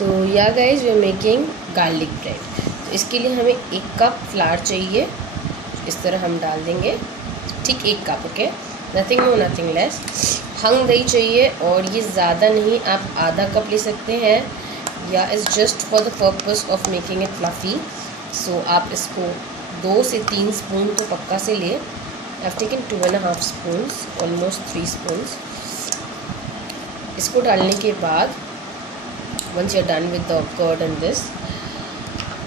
So yeah guys we are making garlic bread. तो इसके लिए हमें 1 कप फ्लावर चाहिए, इस तरह हम डाल देंगे, ठीक 1 cup, okay, nothing more nothing less. Hung दही चाहिए और ये ज़्यादा नहीं, आप आधा कप ले सकते हैं, या is just for the purpose of making it fluffy. So आप इसको 2 से 3 स्पून तो पक्का से ले। आई have taken 2.5 spoons, almost 3 spoons. इसको डालने के बाद once you're done with the curd and this,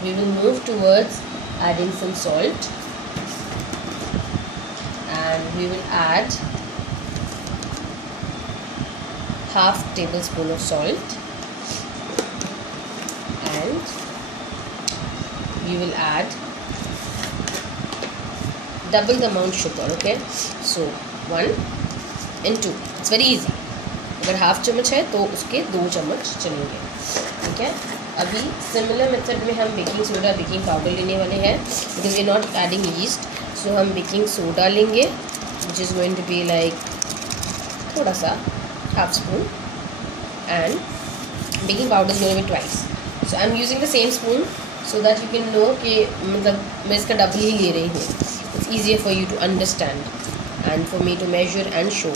we will move towards adding some salt, and we will add half tablespoon of salt, and we will add double the amount sugar, okay? So 1 and 2, it's very easy. अगर half चम्मच है तो उसके 2 चम्मच चलेंगे, ठीक है। अभी सिमिलर मेथड में हम बेकिंग सोडा, बेकिंग पाउडर लेने वाले हैं, because we not adding yeast. So हम बेकिंग सोडा लेंगे, which is going to be like थोड़ा सा, half spoon, and baking powder is going to be twice. So I am using the same spoon so that you can know कि मतलब मैं इसका double ही ले रही हूँ। It's easier for you to understand and for me to measure and show.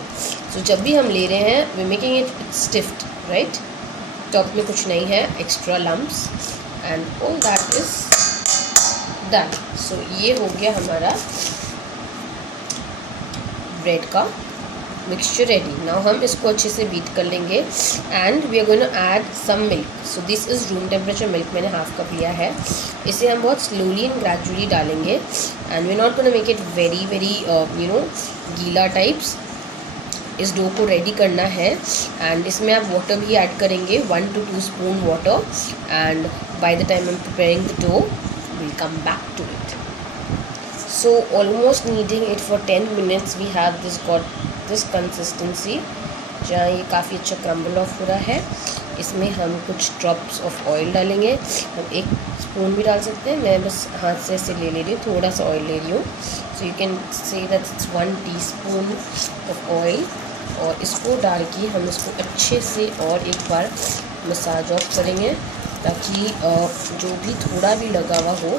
So जब भी हम ले रहे हैं we're making it stiffed, right? Top में कुछ नहीं है, extra lumps, and all that is done. So ये हो गया हमारा ब्रेड का मिक्सचर रेडी। नाउ हम इसको अच्छे से बीट कर लेंगे, and we are going to add some milk. So this is room temperature milk, मैंने हाफ कप लिया है। इसे हम बहुत स्लोली एंड ग्रेजुअली डालेंगे, and we are not going to make it very very गीला टाइप्स। इस डो को रेडी करना है, एंड इसमें आप वाटर भी ऐड करेंगे, 1 to 2 spoon water, and by the time I am preparing the dough we'll come back to it. So almost kneading it for 10 minutes, we have this consistency, जहाँ ये काफ़ी अच्छा क्रम्बल ऑफ हो रहा है। इसमें हम कुछ ड्रॉप्स ऑफ ऑयल डालेंगे, हम 1 स्पून भी डाल सकते हैं, मैं बस हाथ से ऐसे ले रही हूँ, थोड़ा सा ऑयल ले रही हूँ। So you can say that it's 1 teaspoon of oil, और इसको डाल के हम इसको अच्छे से और एक बार मसाज ऑफ करेंगे, ताकि जो भी थोड़ा भी लगा हुआ हो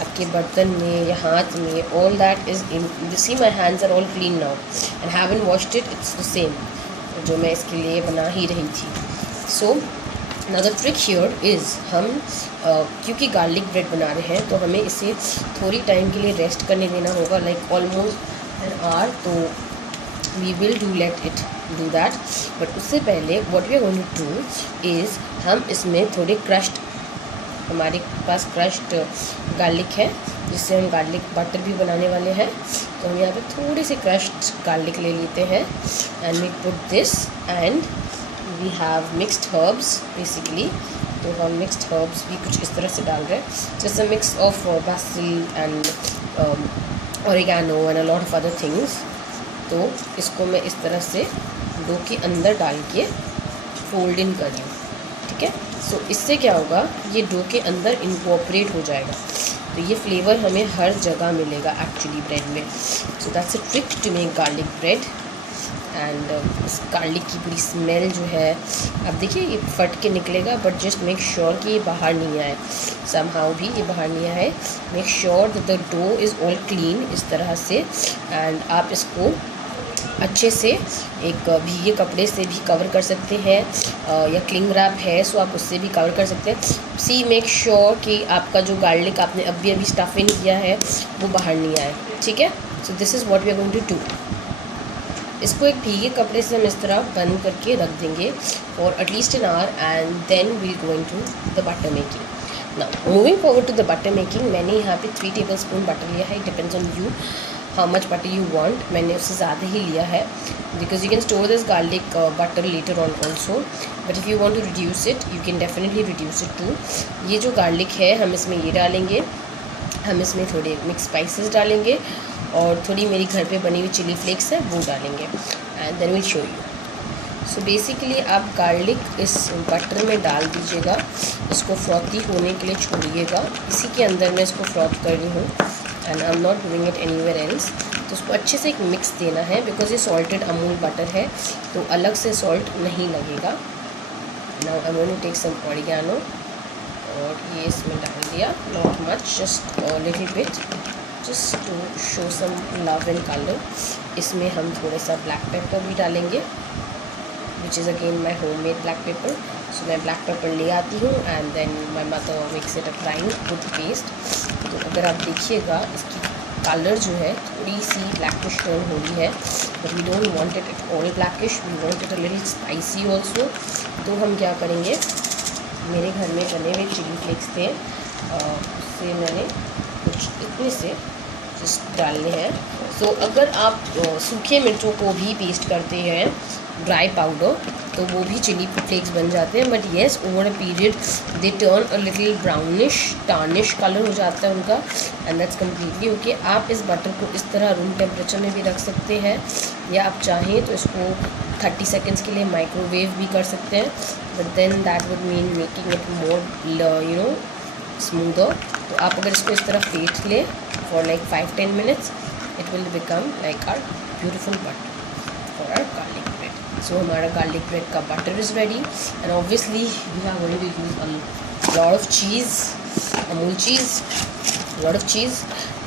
आपके बर्तन में या हाथ में, all that is in. You see my hands are all clean now and haven't washed it, it's the same जो मैं इसके लिए बना ही रही थी। So now the trick here is, हम क्योंकि गार्लिक ब्रेड बना रहे हैं तो हमें इसे थोड़ी टाइम के लिए रेस्ट करने देना होगा, लाइक ऑलमोस्ट एन आवर। तो we will do let it do that, but उससे पहले what we are going to do is, हम इसमें थोड़े क्रश्ड, हमारे पास क्रश्ड गार्लिक है जिससे हम गार्लिक बटर भी बनाने वाले हैं। तो हम यहाँ पे थोड़े से क्रश्ड गार्लिक ले लेते हैं, and we put this, and we have mixed herbs basically. तो हम मिक्स्ड हर्ब्स भी कुछ इस तरह से डाल रहे हैं, जैसे mix of Basil and oregano and a lot of other things. तो इसको मैं इस तरह से डो के अंदर डाल के फोल्ड इन कर रही हूँ, ठीक है। सो इससे क्या होगा, ये डो के अंदर इनकॉर्पोरेट हो जाएगा, तो ये फ्लेवर हमें हर जगह मिलेगा एक्चुअली ब्रेड में। So that's a trick to make garlic bread, and इस गार्लिक की पूरी स्मेल जो है, अब देखिए ये फट के निकलेगा, बट जस्ट मेक श्योर कि ये बाहर नहीं आए, समहाउ भी ये बाहर नहीं आए। Make sure that the dough is all clean इस तरह से, एंड आप इसको अच्छे से एक भीगे कपड़े से भी कवर कर सकते हैं, या क्लिंग रैप है सो आप उससे भी कवर कर सकते हैं। सी मेक श्योर कि आपका जो गार्लिक आपने अभी स्टफ इन किया है वो बाहर नहीं आए, ठीक है। So this is what we are going to do. इसको एक भीगे कपड़े से हम इस तरह बंद करके रख देंगे for at least an hour, and then we going to the butter making. Now moving forward to the butter making, मैंने यहाँ पे 3 टेबलस्पून बटर लिया है। It depends on you how much butter you want, मैंने उससे ज़्यादा ही लिया है, because you can store this garlic butter later on also, but if you want to reduce it you can definitely reduce it too. ये जो garlic है हम इसमें ये डालेंगे, हम इसमें थोड़े मिक्स स्पाइसेस डालेंगे, और थोड़ी मेरी घर पे बनी हुई चिली फ्लेक्स है वो डालेंगे, and then will show you. So basically आप गार्लिक इस बटर में डाल दीजिएगा, इसको फ्रॉथी होने के लिए छोड़िएगा, इसी के अंदर मैं इसको फ्रॉथ कर रही हूँ, and I am not doing it anywhere else. तो उसको अच्छे से एक मिक्स देना है, बिकॉज ये सॉल्टेड अमूल बटर है तो अलग से सॉल्ट नहीं लगेगा। Now I want to take some oregano और ये इसमें डाल दिया, not much, just little bit, just to show some love and colour. इसमें हम थोड़ा सा ब्लैक पेपर भी डालेंगे, which is again my home made black pepper. So मैं ब्लैक पेपर ले आती हूँ and then my mother mix it a fine good paste. तो अगर आप देखिएगा इसकी कलर जो है थोड़ी सी ब्लैकिश टोन हो रही है, but we don't want it at all blackish, we want it a little spicy also. तो हम क्या करेंगे, मेरे घर में बने हुए चिली फ्लेक्स थे, उससे मैंने कुछ इतने से जस्ट डालने हैं। सो अगर आप सूखे मिर्चों को भी पेस्ट करते हैं ड्राई पाउडर, तो वो भी चिली फ्लेक्स बन जाते हैं, but yes over a period they turn a little brownish tarnish colour हो जाता है उनका, एंड दैट्स कम्प्लीटली ओके। आप इस बटर को इस तरह रूम टेम्परेचर में भी रख सकते हैं, या आप चाहें तो इसको 30 सेकेंड्स के लिए माइक्रोवेव भी कर सकते हैं, but then that would mean making it more smoother. तो आप अगर इसको इस तरह फेंट लें for like 5-10 minutes, it will become like our beautiful butter for our garlic bread. So हमारा गार्लिक ब्रेड का butter is ready, and obviously we are going to use a lot of cheese, Amul cheese, lot of cheese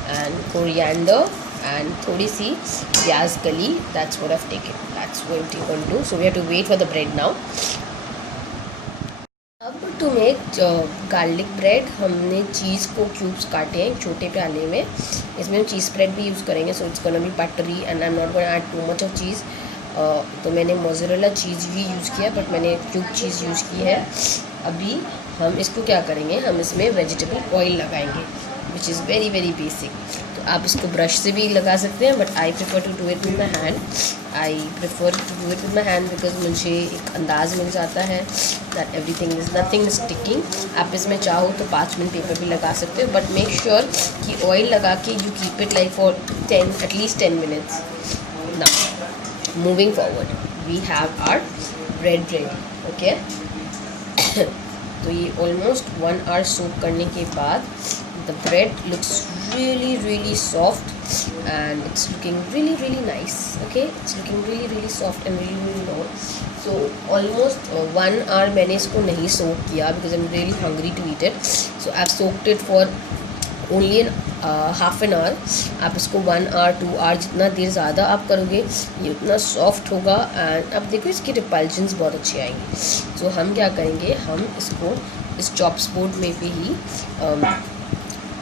and coriander and थोड़ी सी प्याज कली, that's what I've taken, that's what we're going to do. So we have to wait for the bread now. अब to make garlic bread हमने चीज़ को cubes काटे हैं छोटे प्याले में, इसमें हम चीज़ स्प्रेड भी यूज़ करेंगे, so it's gonna be buttery and I am not gonna add too much of cheese. तो मैंने मोज़रेला चीज़ भी यूज़ किया, बट मैंने क्यूब चीज़ यूज़ की है। अभी हम इसको क्या करेंगे, हम इसमें वेजिटेबल ऑयल लगाएंगे, which is very very basic. तो आप इसको ब्रश से भी लगा सकते हैं, but I prefer to do it with my hand, I prefer to do it with my hand because मुझे एक अंदाज़ मिल जाता है that everything is nothing is sticking. आप इसमें चाहो तो पार्चमेंट पेपर भी लगा सकते हो, बट मेक श्योर कि ऑयल लगा के you keep it like for at least 10 minutes. Now moving forward we have our bread ready, okay. तो ये ऑलमोस्ट 1 आवर सोक करने के बाद the bread looks really soft and it's looking really nice, okay, it's looking really soft and really nice. So almost 1 hour मैंने इसको नहीं सोक किया because I'm really hungry to eat it, so I've soaked it for only half an hour. आप इसको 1 hour 2 hour जितना देर ज़्यादा आप करोगे ये उतना सॉफ्ट होगा, एंड अब देखो इसकी रिपल्जन्स बहुत अच्छी आएंगी। सो हम क्या करेंगे, हम इसको इस चॉप्स बोर्ड में भी ही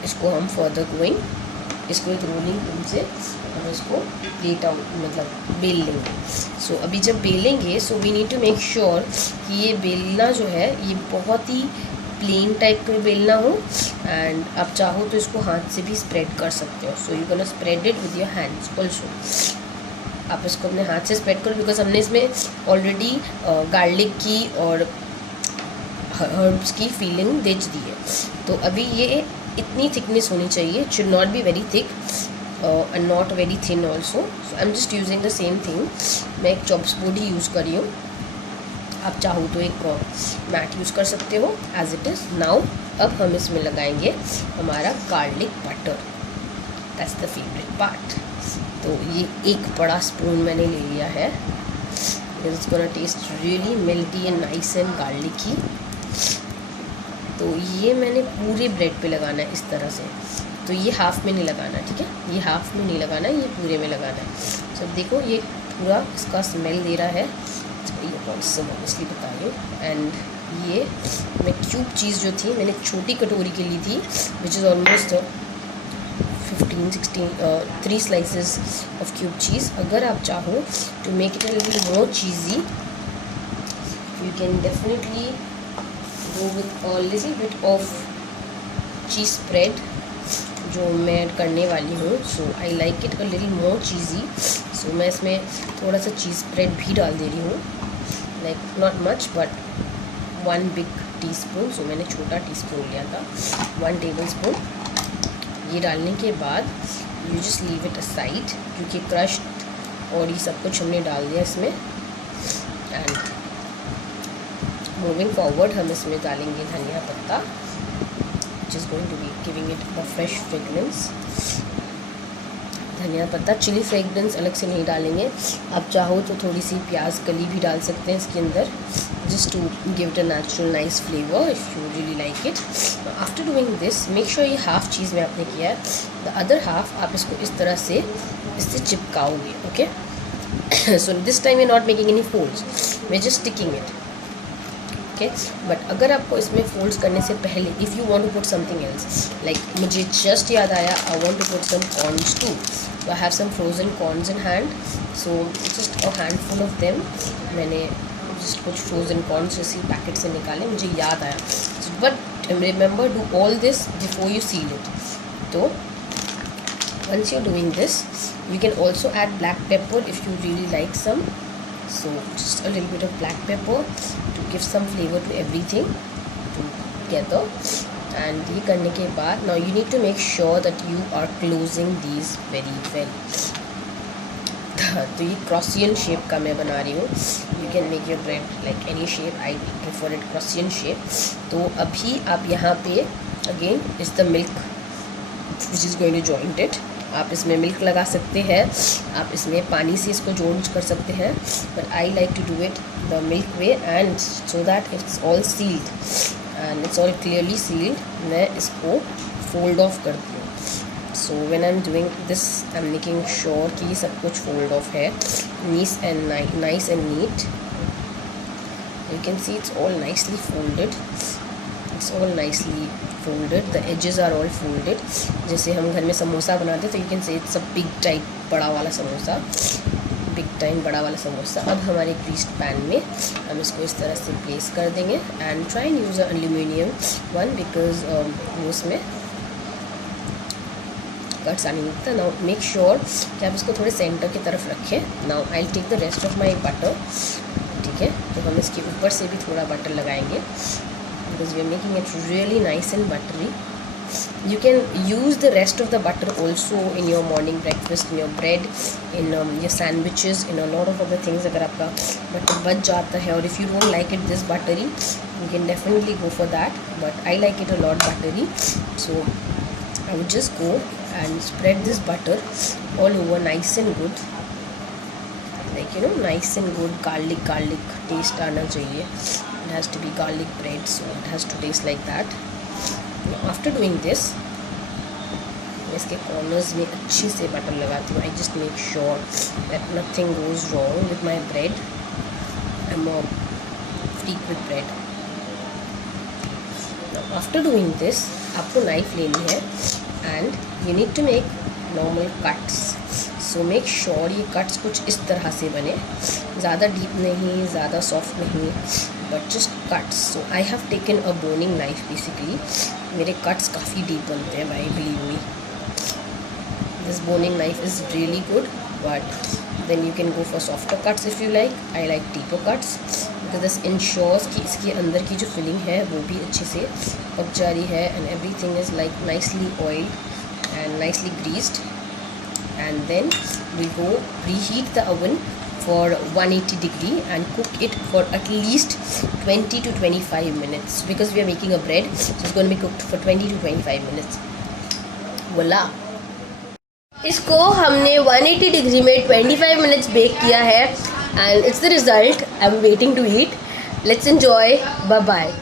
इसको हम फर्दर गोइंग इसको एक रोलिंग पिन से हम इसको प्लेट आउट मतलब बेल लेंगे। सो अभी जब बेलेंगे, so we need to make sure कि ये बेलना जो है ये बहुत ही प्लेन टाइप का बेलना हो, एंड आप चाहो तो इसको हाथ से भी स्प्रेड कर सकते हो। So you gonna spread it with your hands also, आप इसको अपने हाथ से स्प्रेड करो बिकॉज हमने इसमें ऑलरेडी गार्लिक की और हर्ब्स की फीलिंग दे दी है। तो अभी ये इतनी थिकनेस होनी चाहिए, it should not be very thick and not very thin also. So I am just using the same thing, मैं एक चॉप्स बोर्ड ही यूज़ कर रही हूँ, आप चाहो तो एक मैट यूज़ कर सकते हो एज इट इज़। नाउ अब हम इसमें लगाएंगे हमारा garlic butter, that's the favourite part. तो ये एक बड़ा स्पून मैंने ले लिया है, it's gonna taste really melty and nice and garlicky. तो ये मैंने पूरे ब्रेड पे लगाना है इस तरह से, तो ये हाफ़ में नहीं लगाना, ठीक है, ये हाफ़ में नहीं लगाना, ये पूरे में लगाना है। तो देखो ये पूरा इसका स्मेल दे रहा है, ये ऑब्वियसली बता रही हूँ। एंड ये मैं क्यूब चीज़ जो थी मैंने छोटी कटोरी के ली थी, which is almost 3 slices of cube cheese. अगर आप चाहो to make it a little more cheesy, you can definitely go with a little bit of cheese spread जो मैं करने वाली हूँ. So I like it a little more cheesy, so मैं इसमें थोड़ा सा चीज़ स्प्रेड भी डाल दे रही हूँ, like not much but 1 big teaspoon. सो मैंने छोटा टीस्पून लिया था, 1 tablespoon. ये डालने के बाद you just leave it aside, क्योंकि क्रश्ड और ये सब कुछ हमने डाल दिया इसमें. एंड मूविंग फॉरवर्ड हम इसमें डालेंगे धनिया पत्ता, which is going to be giving it a fresh fragrance. धनिया पत्ता, चिली फ्रेगरेंस अलग से नहीं डालेंगे। आप चाहो तो थोड़ी सी प्याज कली भी डाल सकते हैं इसके अंदर, just to give it a natural nice flavour if you really like it. After doing this make sure ये हाफ चीज़ में आपने किया है, द अदर हाफ आप इसको इस तरह से इससे चिपकाओगे, okay. So this time we are not making any folds, we are just sticking it, okay. But अगर आपको इसमें फोल्ड्स करने से पहले if you want to put something else, like मुझे जस्ट याद आया I want to put some corns too, so I have some frozen corns in hand, so just a handful of them. मैंने just कुछ frozen corns इसी packet से निकाले, मुझे याद आया। But remember do all this before you seal it. तो once you're doing this you can also add black pepper if you really like some, so just a little bit of black pepper to give some flavor to everything together। and ये करने के बाद now you need to make sure that you are closing these very well। तो ये क्रॉसियन shape का मैं बना रही हूँ, you can make your bread like any shape, I prefer it croissant shape. तो अभी आप यहाँ पे again is the milk which is going to joint it. आप इसमें मिल्क लगा सकते हैं, आप इसमें पानी से इसको जॉइंट कर सकते हैं, but I like to do it the milk way and so that it's all sealed and it's all clearly sealed. मैं इसको फोल्ड ऑफ करती हूँ। So when I am doing this I am making sure कि ये सब कुछ fold off है, nice and neat. You can see it's all nicely folded, it's all nicely folded, the edges are all folded। जैसे हम घर में समोसा बनाते तो you can say it's a big type, बड़ा वाला समोसा, बिग टाइम बड़ा वाला समोसा। अब हमारे ग्रीस्ड पैन में हम इसको इस तरह से प्लेस कर देंगे and try and use aluminium one because उसमें कट्स आने लगता है। नाउ मेक श्योर कि आप इसको थोड़े सेंटर की तरफ रखें। Now I take the rest of my butter, ठीक है। तो हम इसके ऊपर से भी थोड़ा बटर लगाएंगे because we are making it really nice and buttery। You can use the rest of the butter also in your morning breakfast, in your bread, in your sandwiches, in a lot of other things। अगर आपका butter बच जाता है और if you don't like it this buttery you can definitely go for that, but I like it a lot buttery, so I would just go and spread this butter all over nice and good, like you know nice and good garlic taste आना चाहिए। It has to be garlic bread, so it has to taste like that। Now, after doing this मैं इसके corners में अच्छे से butter लगाती हूँ। I just make sure that nothing goes wrong with my bread, I am freak with bread. After doing this आपको knife लेनी है and you need to make normal cuts. So make sure ये cuts कुछ इस तरह से बने, ज़्यादा डीप नहीं, ज़्यादा सॉफ्ट नहीं, but just cuts. So I have taken a boning knife basically. मेरे कट्स काफ़ी डीप बनते हैं, भाई believe me. This boning knife is really good, but then you can go for softer cuts if you like. I like deeper cuts because this ensures कि इसके अंदर की जो फिलिंग है वो भी अच्छे से पक जा रही है and everything is like nicely oiled and nicely greased। and then we go preheat the oven for 180 degree and cook it for at least 20 to 25 minutes because we are making a bread, so it's going to be cooked for 20 to 25 minutes। voila, इसको हमने 180 degree में 25 minutes bake किया है and it's the result. I am waiting to eat, let's enjoy, bye bye.